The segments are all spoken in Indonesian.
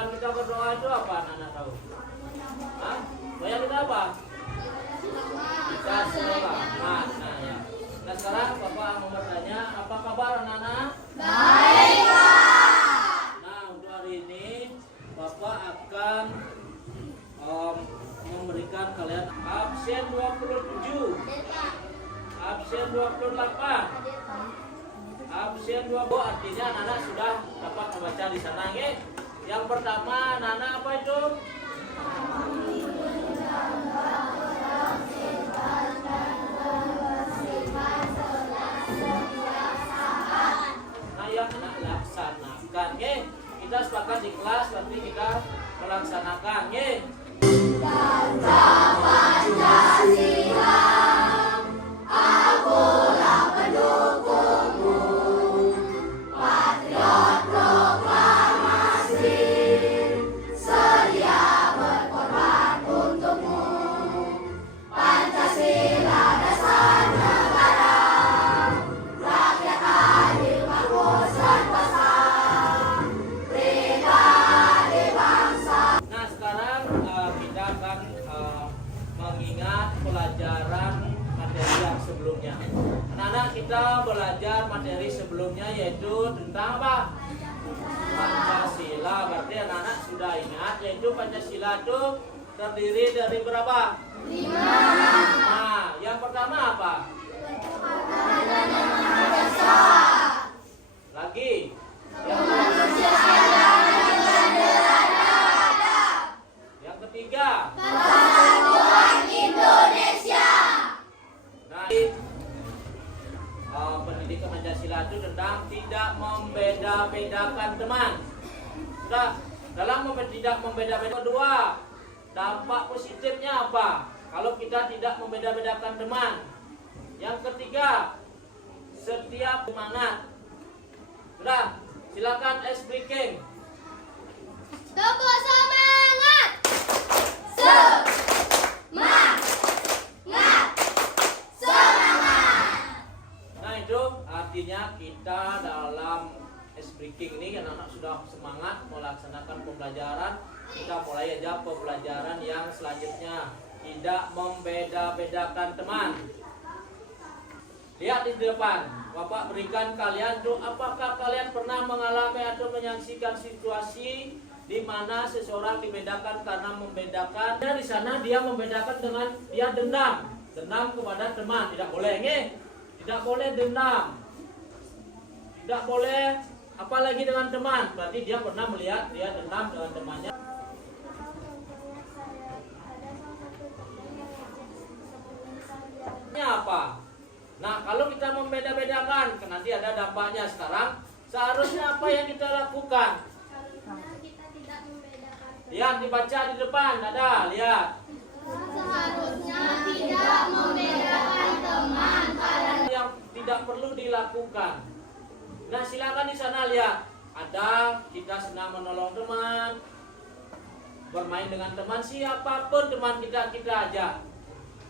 tujuan kita berdoa itu apa anak-anak tahu? Hah? Doa kita apa? Kita selamat. Nah ya. Nah sekarang Bapak mau bertanya, apa kabar anak-anak? Baik, Pak. Nah untuk hari ini Bapak akan memberikan kalian absen 27, absen 28, absen 20. Artinya anak-anak sudah dapat membaca di sana, nggih. Yang pertama anak-anak apa itu? Nah yang anak laksanakan, nggih. Kita sepakat di kelas nanti kita melaksanakan, nggih. Pancasila, akulah pendukungmu, patriot proklamasi, sedia berkorban untukmu. Pancasila dasar negara, rakyat adil makmur sentosa, pribadi bangsa. Nah sekarang kita akan mengingat pelajaran materi yang sebelumnya. Anak-anak kita belajar materi sebelumnya yaitu tentang apa? Pancasila. Berarti anak-anak sudah ingat yaitu Pancasila itu terdiri dari berapa? 5. Nah yang pertama apa? Lagi? Yang ketiga? Persatuan Indonesia. Nah, pendidikan Pancasila itu tentang tidak membeda-bedakan teman. Sudah, dalam tidak membeda-bedakan. Kedua, dampak positifnya apa? Kalau kita tidak membeda-bedakan teman. Yang ketiga, setiap semangat. Sudah, silakan ice breaking. Tepuk semangat. Semangat. Semangat. Nah itu artinya kita dalam ice breaking ini anak-anak sudah semangat melaksanakan pembelajaran. Kita mulai aja pembelajaran yang selanjutnya. Tidak membeda-bedakan teman. Lihat di depan, Bapak berikan kalian tuh, apakah kalian pernah mengalami atau menyaksikan situasi di mana seseorang dibedakan karena membedakan? Dan di sana dia membedakan dengan dia dendam kepada teman. Tidak boleh, nggih. Tidak boleh dendam. Tidak boleh apalagi dengan teman. Berarti dia pernah melihat dia dendam dengan temannya. Apa? Nah, kalau kita membeda-bedakan, nanti ada dampaknya. Sekarang, seharusnya apa yang kita lakukan? Kita tidak membedakan. Lihat, dibaca di depan, ada, lihat. Seharusnya tidak membedakan teman pada Yang tidak perlu dilakukan. Nah, silakan di sana lihat. Ada, kita senang menolong teman, bermain dengan teman, siapapun teman kita ajak.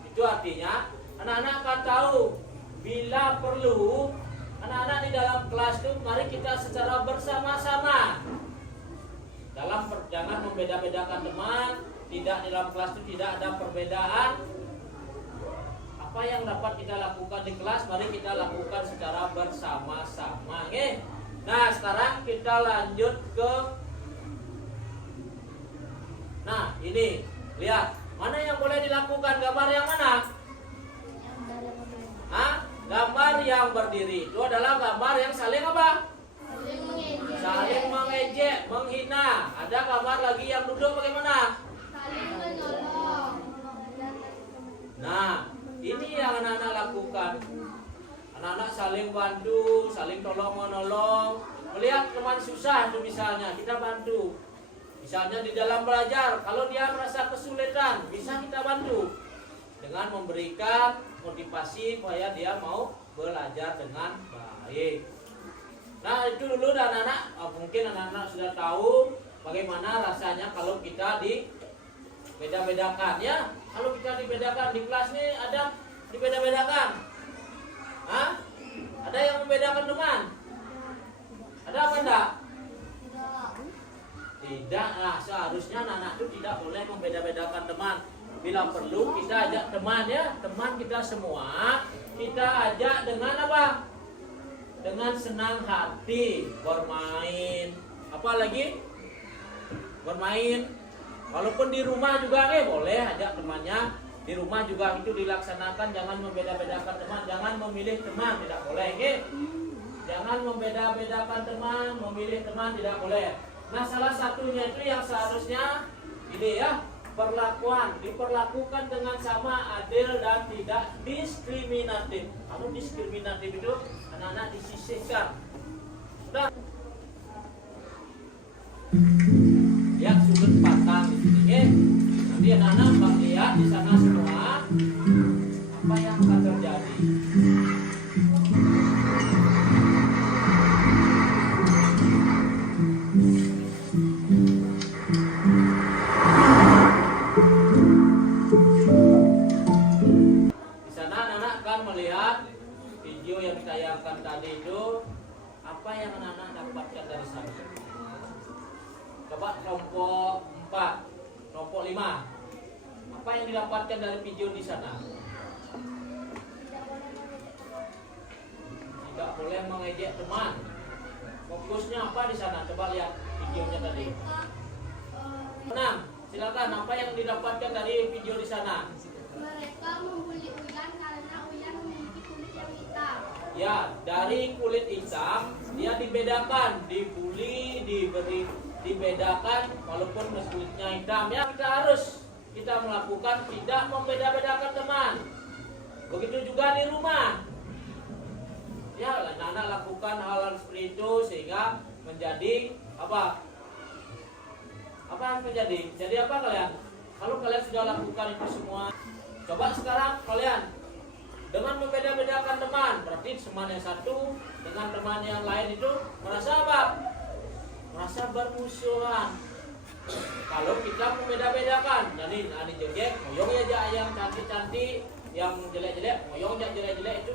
Itu artinya, anak-anak akan tahu bila perlu anak-anak di dalam kelas itu mari kita secara bersama-sama dalam jangan membeda-bedakan teman. Tidak, di dalam kelas itu tidak ada perbedaan. Apa yang dapat kita lakukan di kelas mari kita lakukan secara bersama-sama, okay? Nah sekarang kita lanjut ke ini lihat mana yang boleh dilakukan, gambar yang mana? Gambar yang berdiri itu adalah gambar yang saling apa? Saling mengejek, menghina. Ada gambar lagi yang duduk bagaimana? saling menolong. Nah, ini yang anak-anak lakukan. Anak-anak saling bantu, saling tolong menolong. Melihat teman susah itu misalnya, kita bantu. Misalnya di dalam belajar, kalau dia merasa kesulitan, bisa kita bantu dengan memberikan motivasi supaya dia mau belajar dengan baik. Nah itu dulu anak-anak, mungkin anak-anak sudah tahu bagaimana rasanya kalau kita dibeda-bedakan ya. Kalau kita dibedakan di kelas nih ada dibeda-bedakan. Hah? Ada yang membedakan teman? Ada apa enggak? Tidaklah, seharusnya anak-anak itu tidak boleh membeda-bedakan teman. Bila perlu kita ajak teman ya, teman kita semua, kita ajak dengan apa? Dengan senang hati bermain. Apa lagi? Bermain. Walaupun di rumah juga boleh ajak temannya. Di rumah juga itu dilaksanakan, jangan membeda-bedakan teman, jangan memilih teman, tidak boleh. Jangan membeda-bedakan teman, memilih teman tidak boleh. Nah, salah satunya itu yang seharusnya ini ya, diperlakukan dengan sama, adil dan tidak diskriminatif. Kalau diskriminatif itu anak-anak disisihkan. Sudah. Lihat sudut pandang di sini. Nanti anak-anak lihat di sana semua apa yang akan terjadi. Yang ditayangkan tadi itu apa yang anak-anak dapatkan dari sana? Coba kelompok 4, kelompok 5. Apa yang didapatkan dari video di sana? Tidak boleh mengejek teman. Fokusnya apa di sana? Coba lihat videonya tadi. 6. Silakan, apa yang didapatkan dari video di sana? Mereka membuli Uyan karena Uyan memiliki kulit yang hitam. Ya, dari kulit hitam dia dibedakan, dibully, dibedakan walaupun kulitnya hitam ya. Kita melakukan tidak membeda-bedakan teman. Begitu juga di rumah. Ya, anak-anak lakukan hal seperti itu sehingga menjadi apa? Apa yang menjadi? Jadi apa kalian? Kalau kalian sudah lakukan itu semua, coba sekarang kalian dengan membeda-bedakan teman, berarti teman yang satu dengan teman yang lain itu merasa apa? Merasa bermusuhan. Kalau kita membeda-bedakan, jadi ani jelek, moyong aja yang cantik-cantik, yang jelek-jelek, moyong aja jelek-jelek itu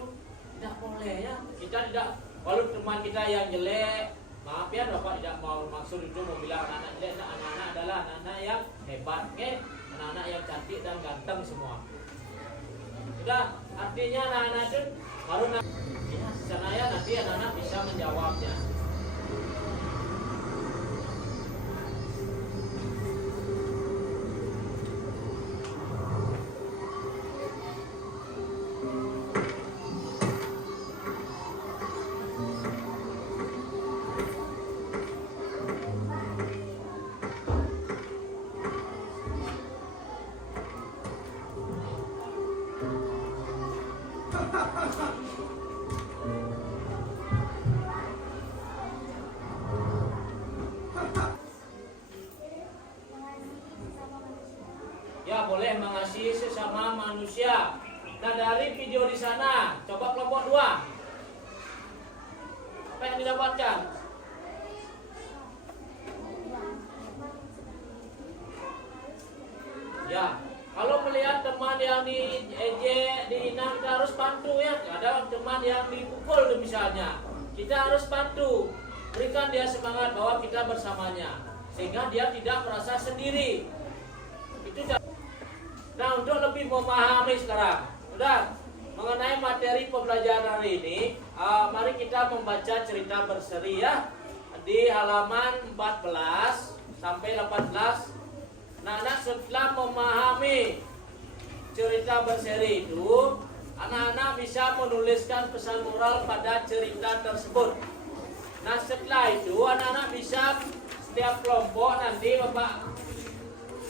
tidak boleh ya. Kita tidak, kalau teman kita yang jelek, maaf ya Bapak tidak mau maksud itu mau bilang anak-anak jelek, anak-anak adalah anak-anak yang hebat, anak-anak yang cantik dan ganteng semua. Sudah, artinya anak-anak itu baru saya nanti anak-anak bisa menjawabnya. Ya, boleh mengasihi sesama manusia. Nah, dari video di sana, coba kelompok 2. Apa yang didapatkan? Ya, kalau melihat teman yang diejek, dihina, kita harus bantu ya. Ada teman yang dipukul misalnya, kita harus bantu, berikan dia semangat bahwa kita bersamanya, sehingga dia tidak merasa sendiri. Itu. Nah, untuk lebih memahami sekarang, sudah mengenai materi pembelajaran hari ini, mari kita membaca cerita berseri ya di halaman 14 sampai 18. Nah, anak setelah memahami cerita berseri itu, anak-anak bisa menuliskan pesan moral pada cerita tersebut. Nah, setelah itu anak-anak bisa setiap kelompok nanti Bapak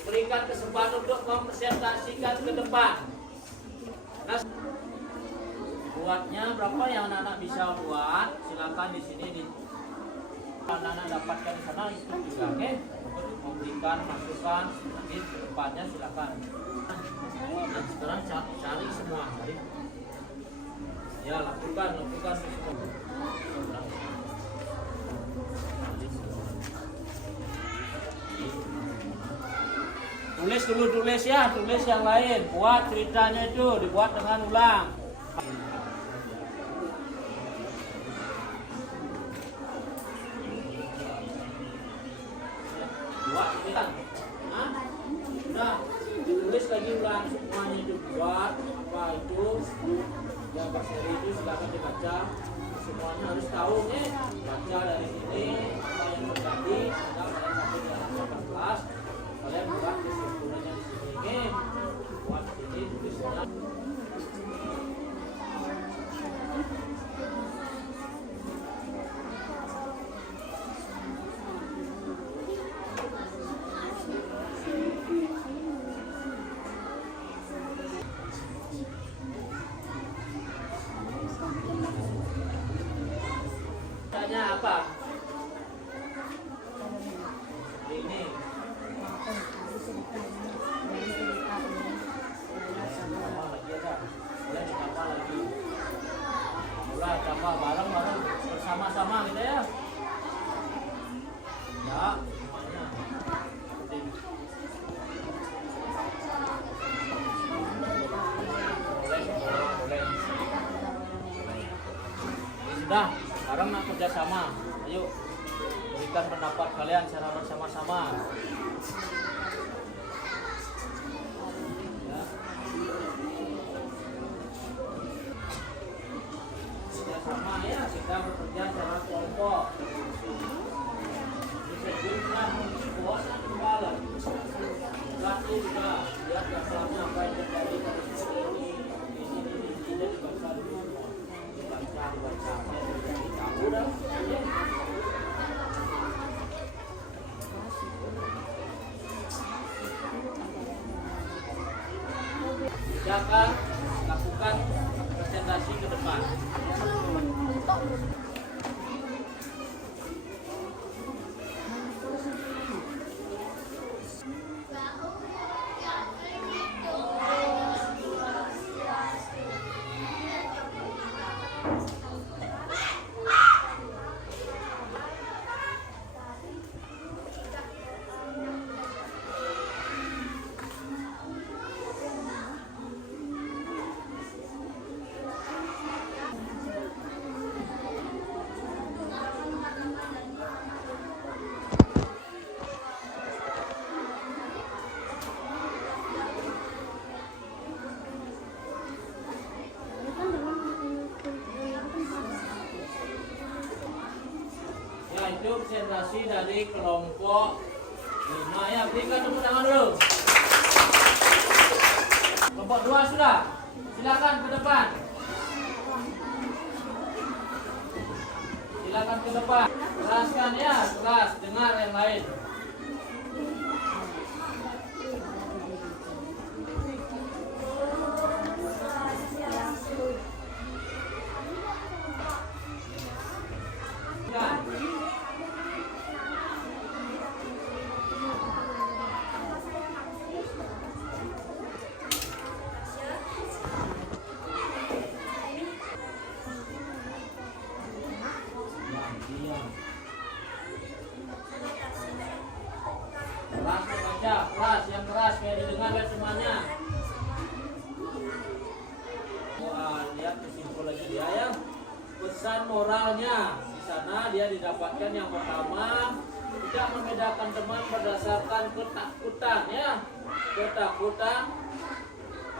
berikan kesempatan untuk mempresentasikan ke depan. Nah, buatnya berapa yang anak-anak bisa buat? Silakan di sini di anak-anak dapatkan di sana itu juga, oke? Untuk memberikan masukan di depannya silakan. Dan sekarang cari semua, cari. Ya, lakukan semua. Tulis ya, tulis yang lain. Buat ceritanya itu, dibuat dengan ulang. Hah? Nah, tulis lagi ulang semuanya itu buat apa itu ya bakteri itu silakan dibaca semuanya harus tahu nih baca dari sini apa yang terjadi sehingga kalian sampai di halaman 18 kalian buat kesimpulannya di sini nih buat sini tulisnya. Tanya apa? Ini. Mulai tambah bareng-bareng bersama-sama gitu ya. Ya, semuanya. Boleh. Sudah. Sekarang nak kerjasama, ayo berikan pendapat kalian secara bersama-sama. Ya. Kerjasama ya, kita bekerja secara kelompok. Disebutkan kuasa kepala. Satu juga lihat masalahnya apa yang terjadi dari ini tidak dibaca dulu semua. Dibaca. Udah. Silakan lakukan presentasi ke depan. Itu presentasi dari kelompok 5 ya, berikan tepuk tangan dulu. Kelompok 2 sudah, silakan ke depan. Silakan ke depan, keraskan ya, keras, dengar yang lain. Keras, yang keras biar didengar oleh semuanya. Wah, lihat kesimpulannya dia ya. Pesan moralnya di sana dia didapatkan yang pertama, tidak membedakan teman berdasarkan ketakutan ya. Ketakutan.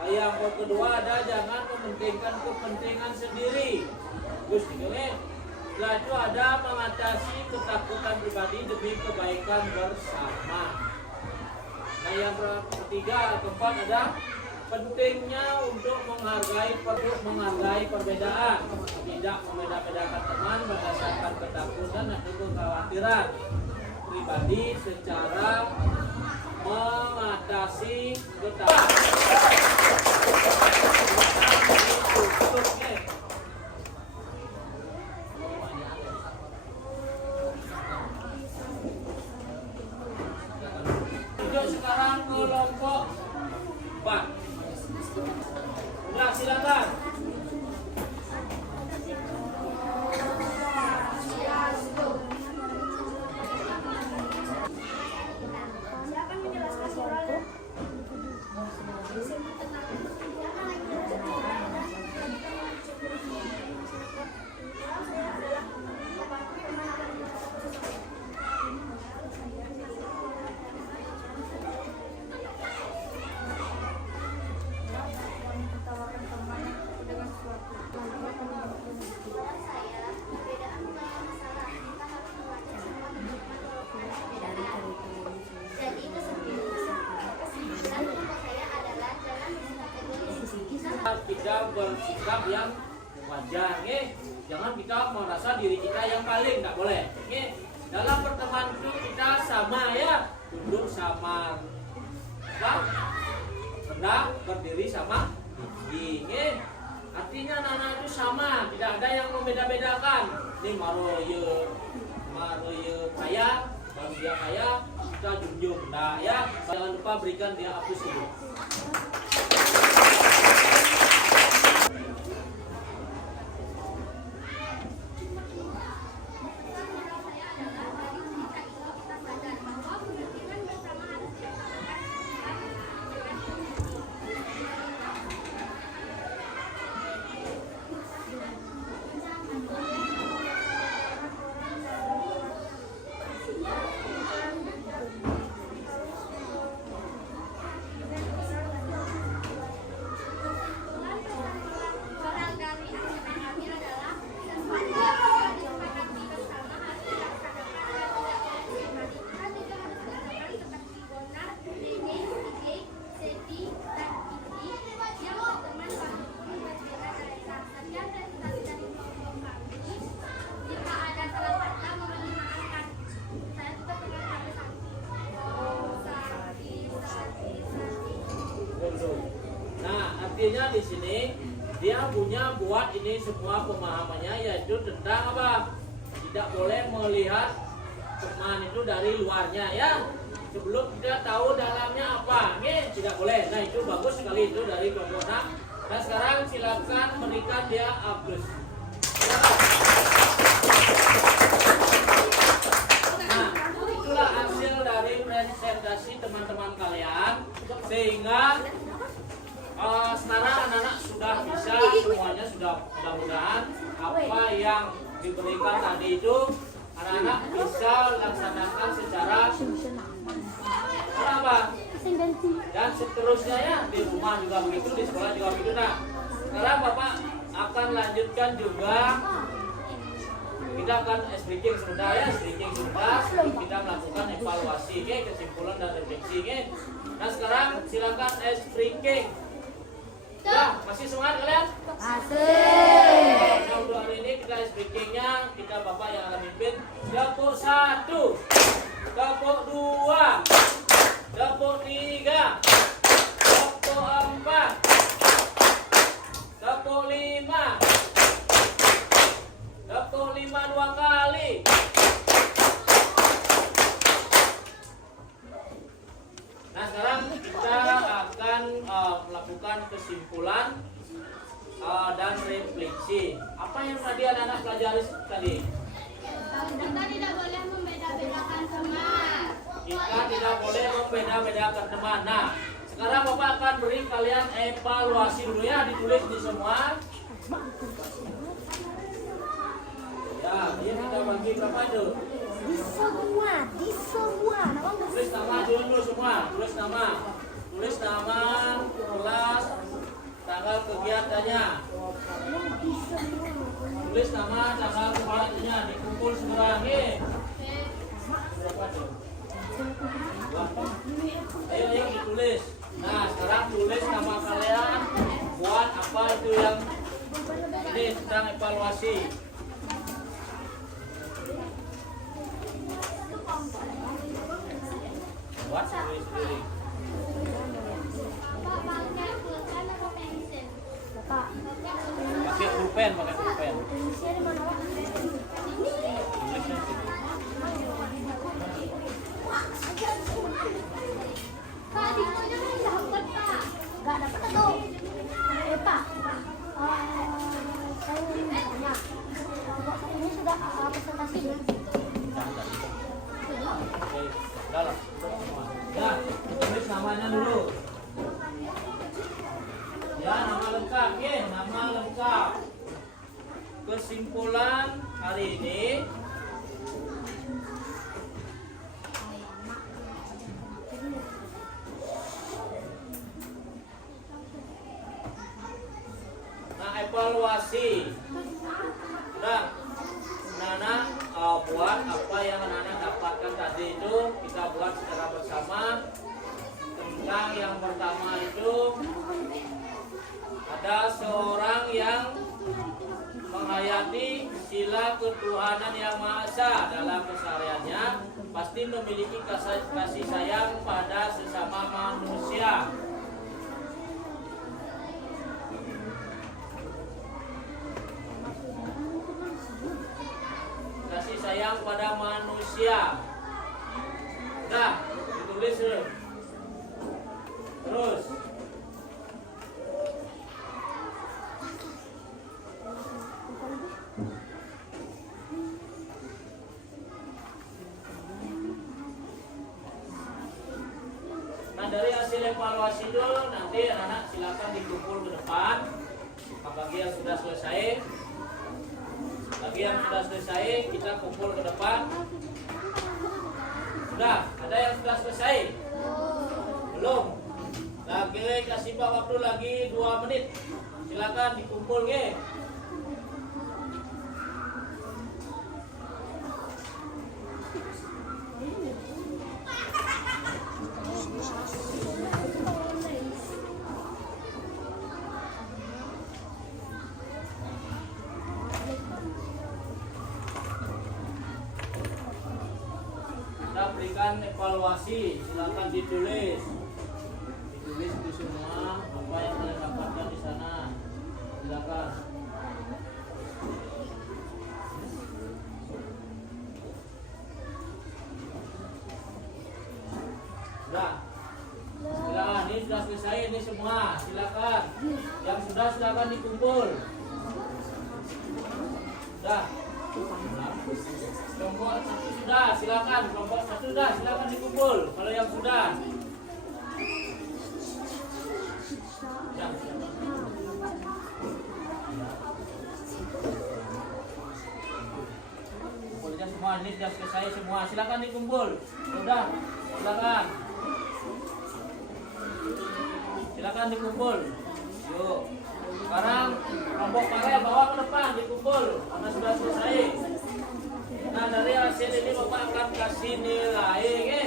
Yang kedua ada jangan mementingkan kepentingan sendiri. Terus ini. Setelah itu ada mengatasi ketakutan pribadi demi kebaikan bersama. Nah yang ketiga, keempat ada pentingnya untuk menghargai perbedaan, tidak membeda-bedakan teman berdasarkan ketakutan atau kekhawatiran pribadi secara mengatasi ketakutan. Sekarang kelompok 4. Udah silakan. Silakan menjelaskan moralnya. bersikap yang wajar, jangan kita merasa diri kita yang paling, nggak boleh. Dalam pertemanan itu kita sama ya, duduk sama, rendah, berdiri sama tinggi. Artinya anak-anak itu sama, tidak ada yang membeda-bedakan. Ini maroye kaya, kalau dia kaya kita junjung, nah ya. Jangan lupa berikan dia apus dulu. Artinya di sini dia punya buat ini semua pemahamannya, yaitu tentang apa? Tidak boleh melihat teman itu dari luarnya ya. Sebelum kita tahu dalamnya apa, tidak boleh. Nah itu bagus sekali itu dari kelompok. Nah sekarang silakan berikan dia apus. Nah itulah hasil dari presentasi teman-teman kalian, sehingga sekarang anak-anak sudah bisa semuanya, sudah mudah-mudahan apa yang diberikan tadi itu anak-anak bisa laksanakan secara apa? Dan seterusnya ya, di rumah juga begitu, di sekolah juga begitu. Nah sekarang Bapak akan lanjutkan juga, kita akan speaking sebentar ya, speaking sebentar, kita melakukan evaluasi, kesimpulan dan refleksi. Nah sekarang silakan speaking. Ya, masih semangat kalian? Masih. Nah, untuk hari ini kita speakingnya, kita Bapak yang akan pimpin. Dapur 1, dapur 2, dapur 3, dapur 4, dapur 5, dapur 5 2 kali. Nah sekarang kita akan melakukan kesimpulan dan refleksi. Apa yang tadi anak-anak pelajari tadi? Kita tidak boleh membeda-bedakan teman. Kita tidak boleh membeda-bedakan teman. Nah sekarang Bapak akan beri kalian evaluasi dulu ya, ditulis di semua. Ya, ini kita bagi berapa itu? Di semua. Tulis nama dulu semua, tulis nama, kelas, tanggal kegiatannya. Tulis nama, tanggal kegiatannya, dikumpul segera. Berapa tuh? Ayo ditulis. Nah sekarang tulis nama kalian, buat apa itu yang ini sedang evaluasi. Buat sendiri. Bapak pakai pulpen atau pensil? Bapak, Pakai pulpen. pensilnya di mana, Pak? Tulisnya sih. Pak, dikonya kan dapat Pak. Nggak dapat atau? Pak, saya ingin bertanya. Bapak ini sudah presentasi? Oke, dalam. Ya, tulis namanya dulu. Ya, nama lengkap, nama lengkap. Kesimpulan hari ini. Nah, evaluasi. Sudah. Nana buat apa yang Nana dapatkan tadi itu, kita buat secara bersama. Tentang yang pertama itu, ada seorang ketuhanan yang Maha Esa dalam kesehariannya pasti memiliki kasih sayang pada sesama manusia. Kasih sayang pada manusia. Nah, ditulis terus. Nah, dari hasil evaluasi itu nanti anak-anak silakan dikumpul ke depan. Bagi yang sudah selesai, kita kumpul ke depan. Sudah, ada yang sudah selesai? Belum? Lagi kasih Pak waktu lagi 2 menit. Silakan dikumpul ke. Kita berikan evaluasi, silakan ditulis itu semua apa yang kalian dapatkan di sana, silakan. Sudah, silakan, ini sudah selesai ini semua, silakan. Yang sudah silakan dikumpul. Sudah. Kelompok 1 sudah, silakan. Kelompok 1 sudah, silakan dikumpul. Kalau yang sudah. Ya. Kumpulnya semua, ini sudah selesai semua. Silakan dikumpul. Sudah, silakan. Silakan dikumpul. Yuk. Sekarang kelompok karya bawa ke depan dikumpul karena sudah selesai. Nah, dari hasil ini Bapak akan kasih nilai, oke?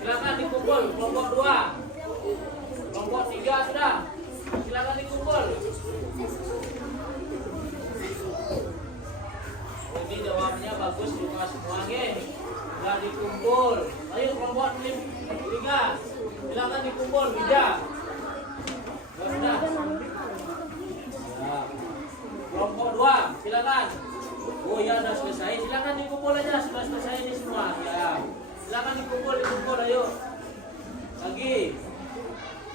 Silakan dikumpul. Kelompok 2, kelompok 3 sudah. Silakan dikumpul. Ini jawabnya bagus juga semua, oke? Sudah dikumpul. Ayo kelompok 3, silakan dikumpul. 3. Sudah. Ya. Kelompok 2, silakan. Oh ya, sudah selesai. Silakan dikumpul aja, sudah selesai ini semua. Ya. Silakan dikumpul, ayo. Lagi.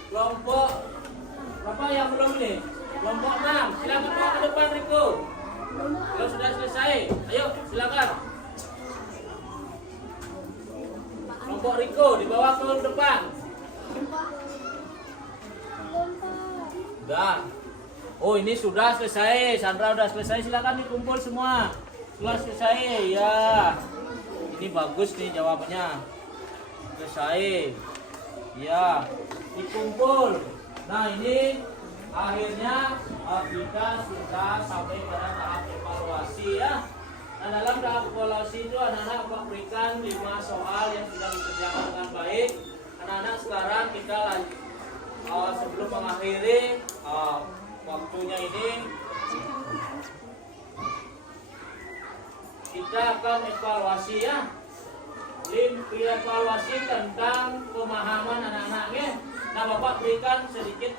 Kelompok berapa yang belum ini? Kelompok 6. Silakan bawa ke depan, Riko. Kalau sudah selesai, ayo silakan. Kelompok Riko dibawa ke depan. Sudah. Oh, ini sudah selesai. Sandra sudah selesai. Silakan dikumpul semua. Sudah selesai. Ya. Ini bagus nih jawabannya. Selesai. Ya. Dikumpul. Nah, ini akhirnya kita sudah sampai pada tahap evaluasi ya. Nah, dalam tahap evaluasi itu anak-anak berikan 5 soal yang sudah dikerjakan dengan baik. Anak-anak sekarang kita sebelum mengakhiri waktunya ini, kita akan evaluasi ya. Evaluasi tentang pemahaman anak-anaknya. Nah, Bapak berikan sedikit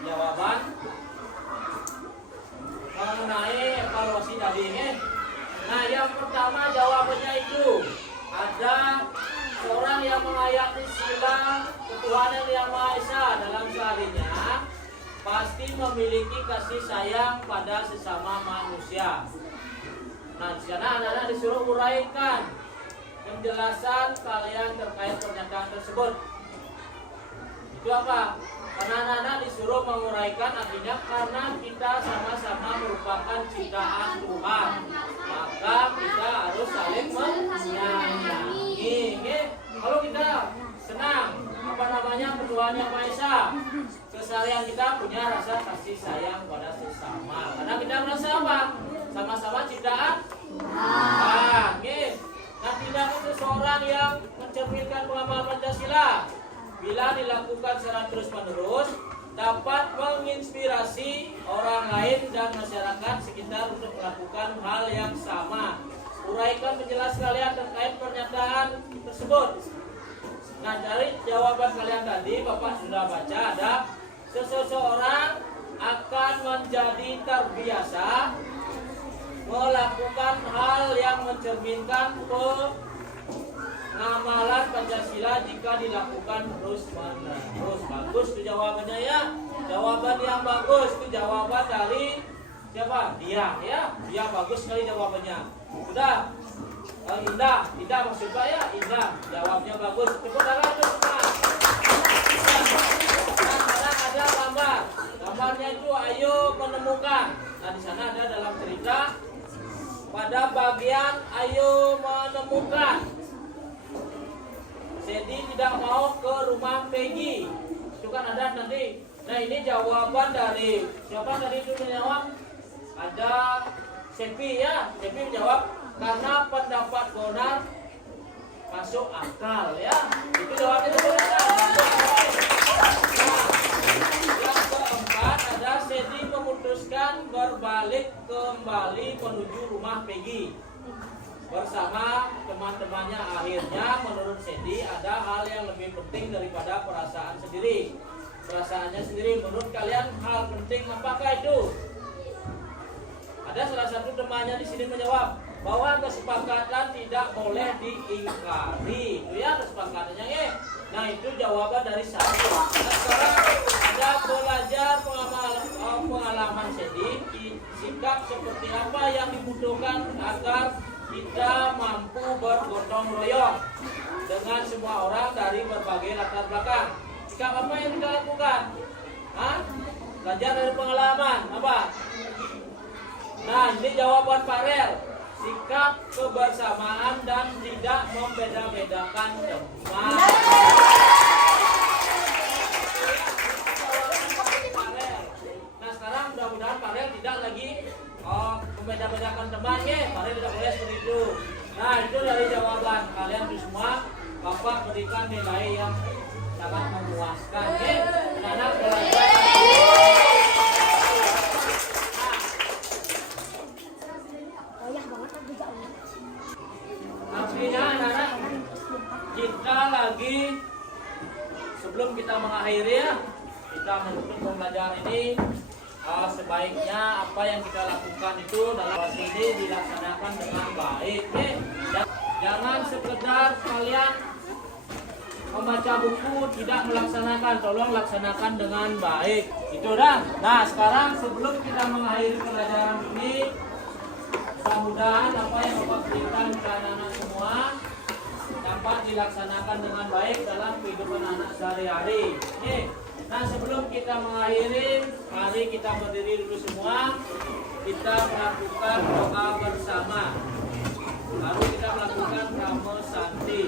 jawaban mengenai evaluasi tadi ini. Nah, yang pertama jawabannya itu ada seorang yang menghayati sila ketuhanan yang Maha Esa dalam seharinya pasti memiliki kasih sayang pada sesama manusia. Nah, di sana anak-anak disuruh uraikan penjelasan kalian terkait pernyataan tersebut. Itu apa? Karena anak-anak disuruh menguraikan artinya karena kita sama-sama merupakan ciptaan Tuhan, maka kita harus saling menyayangi. Kalau kita senang Tuhan yang Maha Esa, keseharian kita punya rasa kasih sayang pada sesama. Karena kita merasa apa? Sama-sama ciptaan Tuhan. Nah, tindakan seseorang yang mencerminkan pemahaman Pancasila bila dilakukan secara terus-menerus dapat menginspirasi orang lain dan masyarakat sekitar untuk melakukan hal yang sama. Uraikan penjelas kalian terkait pernyataan tersebut. Nah, dari jawaban kalian tadi Bapak sudah baca ada seseorang akan menjadi terbiasa melakukan hal yang mencerminkan pengamalan Pancasila jika dilakukan terus-menerus. Bagus tuh jawabannya ya. Jawaban yang bagus itu jawaban dari siapa? Dia ya. Dia bagus sekali jawabannya. Sudah. Indah maksudnya ya. Indah. Jawabnya bagus. Tepuk tangan untuk semua. Nah, sekarang ada gambar. Gambarnya itu ayo menemukan. Nah, di sana ada dalam cerita pada bagian ayo menemukan. Sedi tidak mau ke rumah Peggy. Itu kan ada nanti. Nah, ini jawaban dari siapa tadi itu menjawab? Ada Sepi ya. Sepi menjawab karena pendapat Bonar masuk akal ya. Itu jawabnya sebenarnya. Yang keempat ada Sedi memutuskan berbalik kembali menuju rumah Peggy bersama teman-temannya. Akhirnya menurut Sedi ada hal yang lebih penting daripada perasaan sendiri. Perasaannya sendiri. Menurut kalian hal penting apakah itu? Ada salah satu temannya di sini menjawab bahwa kesepakatan tidak boleh diingkari. Itu ya kesepakatannya ya. Nah, itu jawaban dari saya. Nah, sekarang ada belajar pengalaman Sedi. Sikap seperti apa yang dibutuhkan agar kita mampu bergotong royong dengan semua orang dari berbagai latar belakang. Sikap apa yang kita lakukan? Belajar dari pengalaman apa? Nah, ini jawaban Pak Rel. Sikap kebersamaan dan tidak membeda-bedakan teman. Nah, sekarang mudah-mudahan Pak Rel tidak lagi membeda-bedakan teman ya. Pak Rel tidak boleh seperti itu. Nah, itu dari jawaban kalian semua. Bapak berikan nilai yang sangat memuaskan ya. Anak belajar. Artinya anak-anak kita lagi sebelum kita mengakhiri ya, kita menutup pembelajaran ini sebaiknya apa yang kita lakukan itu dalam waktu ini dilaksanakan dengan baik ya. Jangan sekedar kalian membaca buku tidak melaksanakan, tolong laksanakan dengan baik. Itu dah. Nah, sekarang sebelum kita mengakhiri pelajaran ini, mudah-mudahan apa yang Bapak berikan ke anak-anak semua dapat dilaksanakan dengan baik dalam kehidupan anak sehari-hari. Nah, sebelum kita mengakhiri, mari kita berdiri dulu semua. Kita melakukan doa bersama. Lalu kita melakukan Namo Santi.